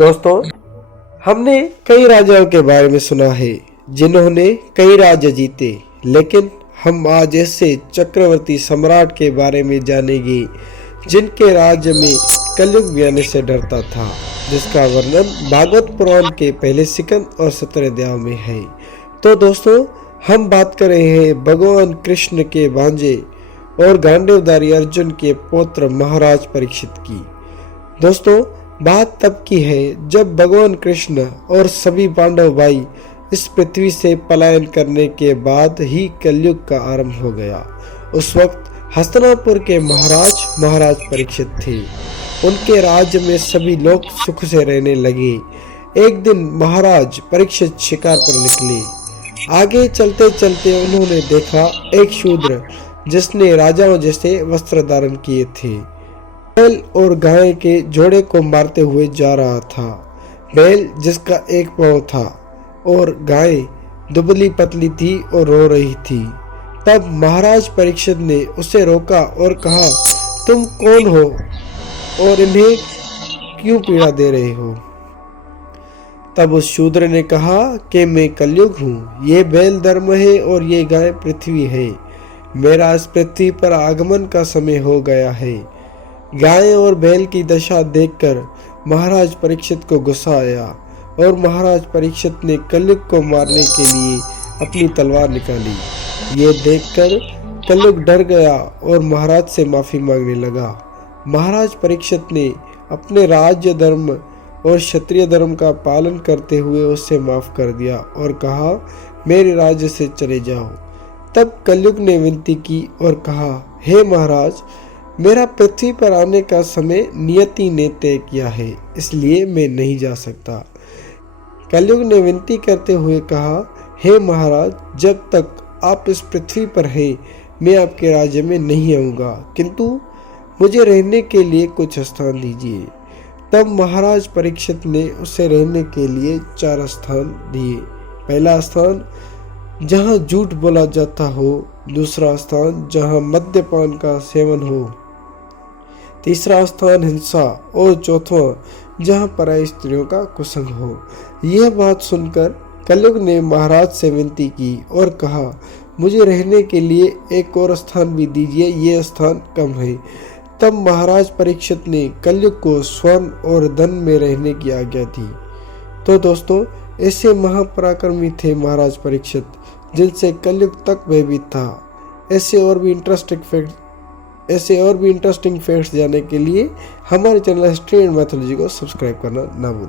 दोस्तों, हमने कई राजाओं के बारे में सुना है जिन्होंने कई राज्य जीते, लेकिन हम आज ऐसे चक्रवर्ती सम्राट के बारे में जानेंगे जिनके राज्य में कलयुग भी आने से डरता था, जिसका वर्णन भागवत पुराण के पहले स्कंद और 17 अध्याय में है। तो दोस्तों, हम बात कर रहे हैं भगवान कृष्ण के भांजे और गांडीवधारी अर्जुन के पुत्र महाराज परीक्षित की। दोस्तों, बात तब की है जब भगवान कृष्ण और सभी पांडव भाई इस पृथ्वी से पलायन करने के बाद ही कलयुग का आरंभ हो गया। उस वक्त हस्तिनापुर के महाराज परीक्षित थे। उनके राज्य में सभी लोग सुख से रहने लगे। एक दिन महाराज परीक्षित शिकार पर निकले। आगे चलते चलते उन्होंने देखा एक शूद्र जिसने राजाओं जैसे वस्त्र धारण किए थे, बैल और गाय के जोड़े को मारते हुए जा रहा था। बैल जिसका एक पांव था और गाय दुबली पतली थी और रो रही थी। तब महाराज परीक्षित ने उसे रोका और कहा, तुम कौन हो और इन्हें क्यों पीड़ा दे रहे हो? तब उस शूद्र ने कहा कि मैं कलयुग हूँ, ये बैल धर्म है और ये गाय पृथ्वी है। मेरा इस पृथ्वी पर आगमन का समय हो गया है। गाय और बैल की दशा देखकर महाराज परीक्षित को गुस्सा आया और महाराज परीक्षित ने कलयुग को मारने के लिए अपनी तलवार निकाली। ये देखकर कलयुग डर गया और महाराज से माफी मांगने लगा। महाराज परीक्षित ने अपने राज्य धर्म और क्षत्रिय धर्म का पालन करते हुए उसे माफ कर दिया और कहा, मेरे राज्य से चले जाओ। तब कलयुग ने विनती की और कहा, हे महाराज, मेरा पृथ्वी पर आने का समय नियति ने तय किया है, इसलिए मैं नहीं जा सकता। कलयुग ने विनती करते हुए कहा, हे महाराज, जब तक आप इस पृथ्वी पर हैं, मैं आपके राज्य में नहीं आऊँगा, किंतु मुझे रहने के लिए कुछ स्थान दीजिए। तब महाराज परीक्षित ने उसे रहने के लिए 4 स्थान दिए। पहला स्थान जहाँ झूठ बोला जाता हो, दूसरा स्थान जहाँ मद्यपान का सेवन हो, तीसरा स्थान हिंसा और चौथा जहाँ पराई स्त्रियों का कुसंग हो। यह बात सुनकर कलयुग ने महाराज से विनती की और कहा, मुझे रहने के लिए एक और स्थान भी दीजिए, ये स्थान कम है। तब महाराज परीक्षित ने कलयुग को स्वर्ण और धन में रहने की आज्ञा दी। तो दोस्तों, ऐसे महापराक्रमी थे महाराज परीक्षित जिनसे कलयुग तक भयभीत था। ऐसे और भी इंटरेस्टिंग फैक्ट्स जानने के लिए हमारे चैनल हिस्ट्री एंड मैथोलॉजी को सब्सक्राइब करना ना भूलें।